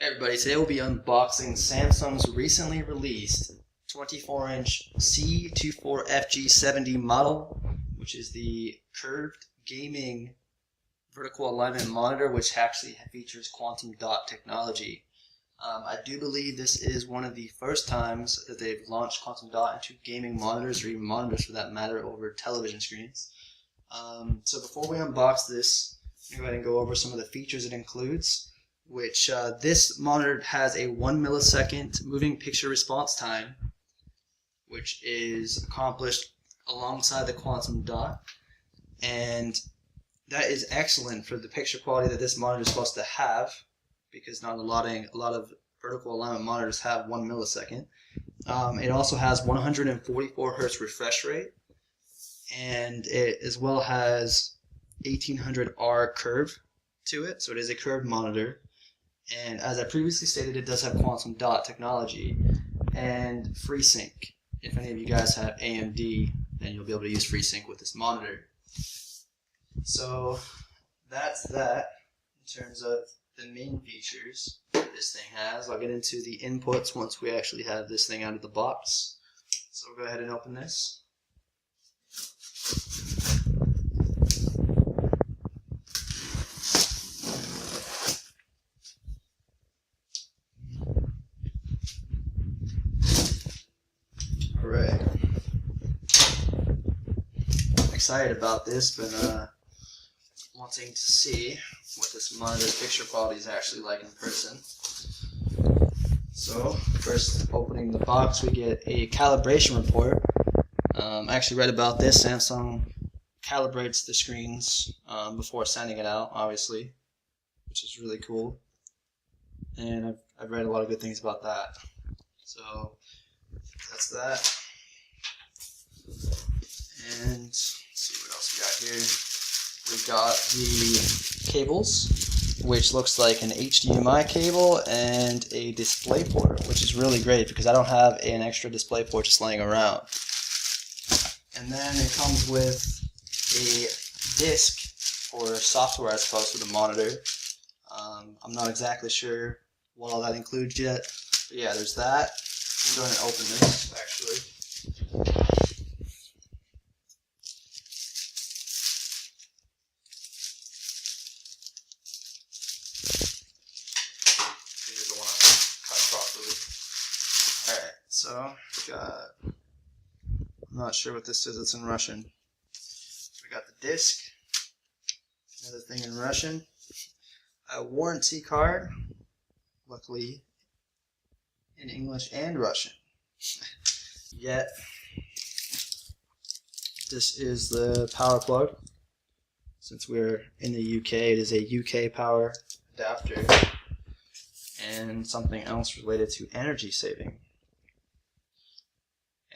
Hey everybody, today we'll be unboxing Samsung's recently released 24-inch C24FG70 model, which is the curved gaming vertical alignment monitor, which actually features quantum dot technology. I do believe this is one of the first times that they've launched quantum dot into gaming monitors, or even monitors for that matter, over television screens. So before we unbox this, I'm going to go ahead and go over some of the features it includes. Which this monitor has a 1 millisecond moving picture response time, which is accomplished alongside the quantum dot, and that is excellent for the picture quality that this monitor is supposed to have, because not a lot of vertical alignment monitors have 1 millisecond. It also has 144 hertz refresh rate, and it as well has 1800R curve to it, so it is a curved monitor. And as I previously stated, it does have quantum dot technology and FreeSync. If any of you guys have AMD, then you'll be able to use FreeSync with this monitor. So that's that in terms of the main features this thing has. I'll get into the inputs once we actually have this thing out of the box. So we'll go ahead and open this. Alright. Excited about this, but wanting to see what this monitor's picture quality is actually like in person. So, first opening the box, we get a calibration report. I actually read about this. Samsung calibrates the screens before sending it out, obviously, which is really cool. And I've read a lot of good things about that. So, that's that. And let's see what else we got here. We got the cables, which looks like an HDMI cable and a display port, which is really great because I don't have an extra display port just laying around. And then it comes with a disc for software, I suppose, for the monitor. I'm not exactly sure what all that includes yet. But yeah, there's that. I'm going to open this, actually. Here's the one I cut properly. Alright, so, I'm not sure what this is, it's in Russian. We got the disc, another thing in Russian, a warranty card, luckily in English and Russian. Yet, this is the power plug. Since we're in the UK, it is a UK power adapter, and something else related to energy saving.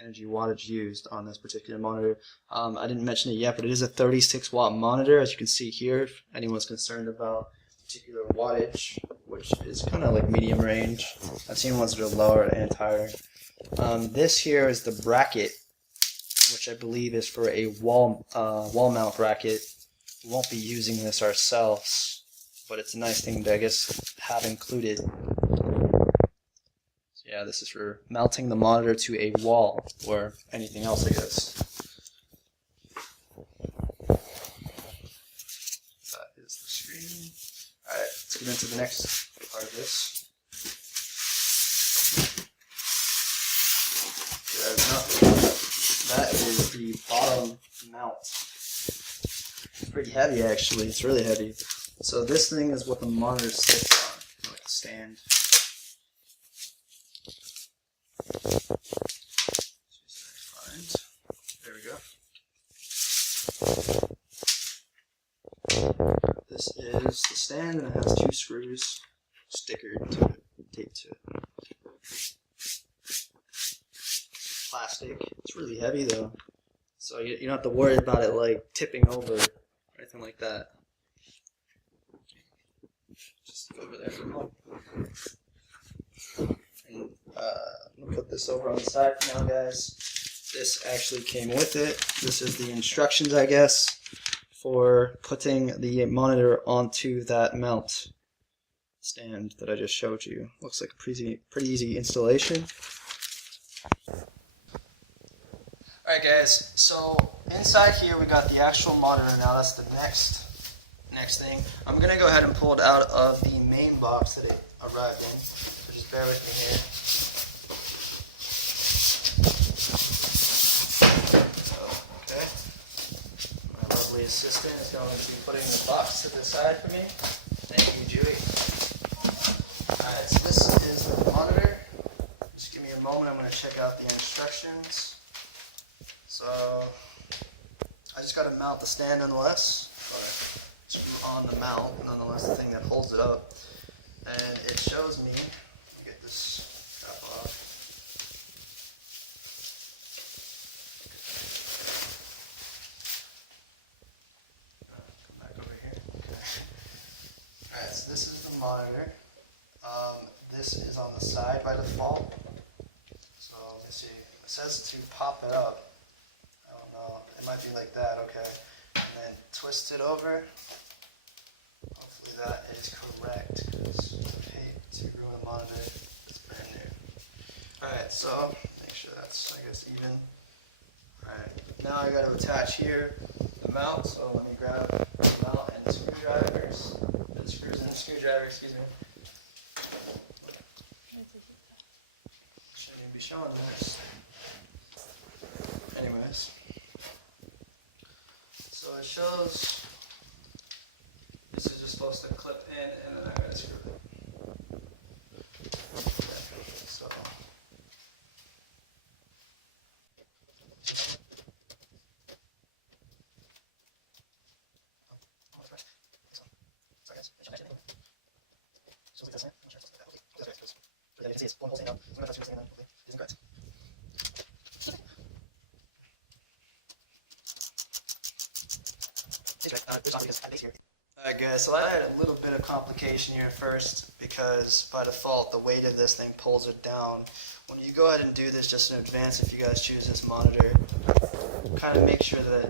Energy wattage used on this particular monitor. I didn't mention it yet, but it is a 36 watt monitor, as you can see here, if anyone's concerned about particular wattage, which is kind of like medium range. I've seen ones that are lower and higher. This here is the bracket, which I believe is for a wall mount bracket. We won't be using this ourselves, but it's a nice thing to, I guess, have included. So yeah, this is for mounting the monitor to a wall or anything else, I guess. That is the screen. Alright, let's get into the next part of this. That is the bottom mount. It's pretty heavy, actually. It's really heavy. So this thing is what the monitor sits on, like a stand. There we go. This is the stand, and it has two screws stickered to it, taped to it. Plastic. It's really heavy though, so you don't have to worry about it like tipping over or anything like that. Just go over there for a moment. And I'm gonna put this over on the side for now, guys. This actually came with it. This is the instructions, I guess, for putting the monitor onto that mount. stand that I just showed you. Looks like a pretty easy installation. Alright guys, so inside here we got the actual monitor. Now that's the next thing. I'm going to go ahead and pull it out of the main box that it arrived in. So just bear with me here. So, okay. My lovely assistant is going to be putting the box to the side for me. Thank you, Dewey. Alright, so this is the monitor. Just give me a moment, I'm going to check out the instructions. So, I just got to mount the stand nonetheless. On the mount, nonetheless, the thing that holds it up, and it shows me. Let me get this strap off. Come back over here. Okay. All right, so this is the monitor. This is on the side by default. So let me see. It says to pop it up. I don't know. It might be like that. Okay, and then twist it over. Hopefully that is correct, because I hate to ruin a monitor that's brand new. Alright, so make sure that's, I guess, even. Alright, now I got to attach here the mount, so let me grab the mount and screwdrivers. The screws and the screwdriver, excuse me. Shouldn't even be showing this. Anyways, so it shows. This is just supposed to clip in, and then I gotta screw it. Okay, so. Alright guys, so I had a little bit of complication here first, because by default the weight of this thing pulls it down. When you go ahead and do this just in advance, if you guys choose this monitor, kind of make sure that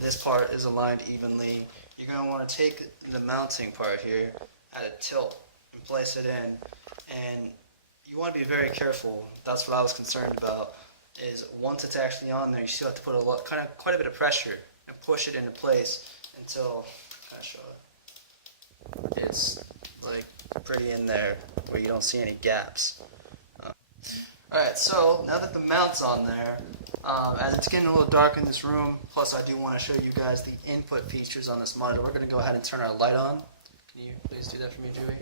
this part is aligned evenly. You're going to want to take the mounting part here at a tilt and place it in, and you want to be very careful. That's what I was concerned about, is once it's actually on there, you still have to put quite a bit of pressure and push it into place until, kind of show it. It's like pretty in there where you don't see any gaps. Alright, so now that the mount's on there, as it's getting a little dark in this room, plus I do want to show you guys the input features on this monitor, we're going to go ahead and turn our light on. Can you please do that for me, Dewey?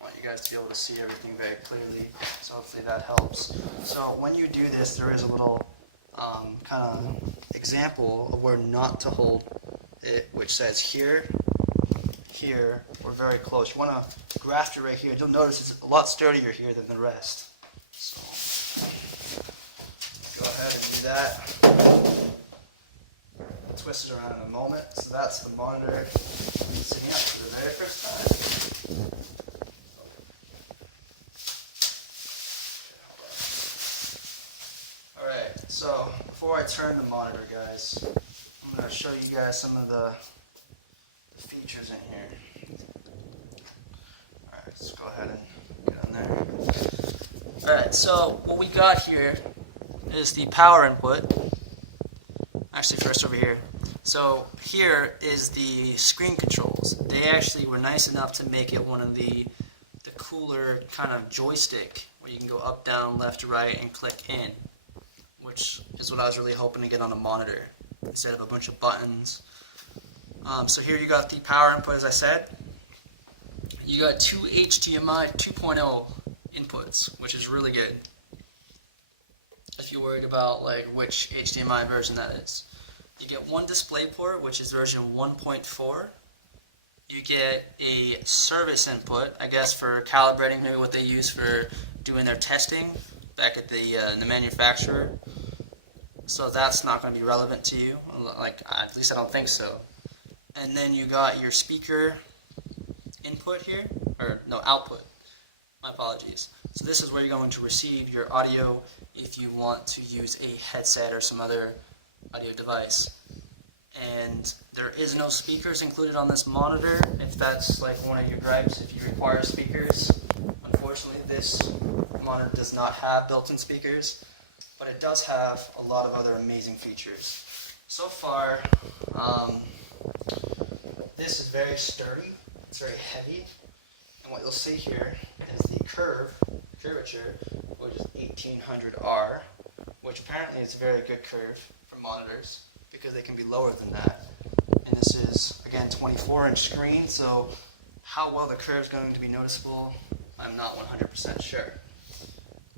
I want you guys to be able to see everything very clearly, so hopefully that helps. So when you do this, there is a little kind of example of where not to hold it, which says here, we're very close. You want to graft it right here. You'll notice it's a lot sturdier here than the rest. So go ahead and do that. Twist it around in a moment. So that's the monitor sitting up for the very first time. Alright, so before I turn the monitor, guys, I'm going to show you guys some of the features in here. Alright, let's go ahead and get on there. Alright, so what we got here is the power input. Actually, first over here. So here is the screen controls. They actually were nice enough to make it one of the cooler kind of joystick where you can go up, down, left, right, and click in, which is what I was really hoping to get on a monitor instead of a bunch of buttons. So here you got the power input, as I said. You got two HDMI 2.0 inputs, which is really good. If you're worried about like which HDMI version that is. You get one display port, which is version 1.4. You get a service input, I guess for calibrating, maybe what they use for doing their testing back at the manufacturer. So that's not going to be relevant to you, like at least I don't think so. And then you got your speaker input here, or no, output. My apologies. So this is where you're going to receive your audio if you want to use a headset or some other audio device. And there is no speakers included on this monitor. If that's like one of your gripes, if you require speakers, unfortunately this monitor does not have built-in speakers, but it does have a lot of other amazing features. So far, this is very sturdy, it's very heavy, and what you'll see here is the curvature, which is 1800R, which apparently is a very good curve for monitors, because they can be lower than that. And this is, again, 24-inch screen, so how well the curve is going to be noticeable, I'm not 100% sure.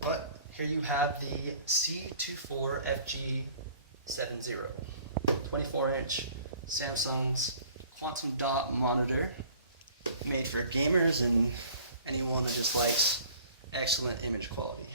But here you have the C24FG70, 24-inch Samsung's quantum dot monitor, made for gamers and anyone that just likes excellent image quality.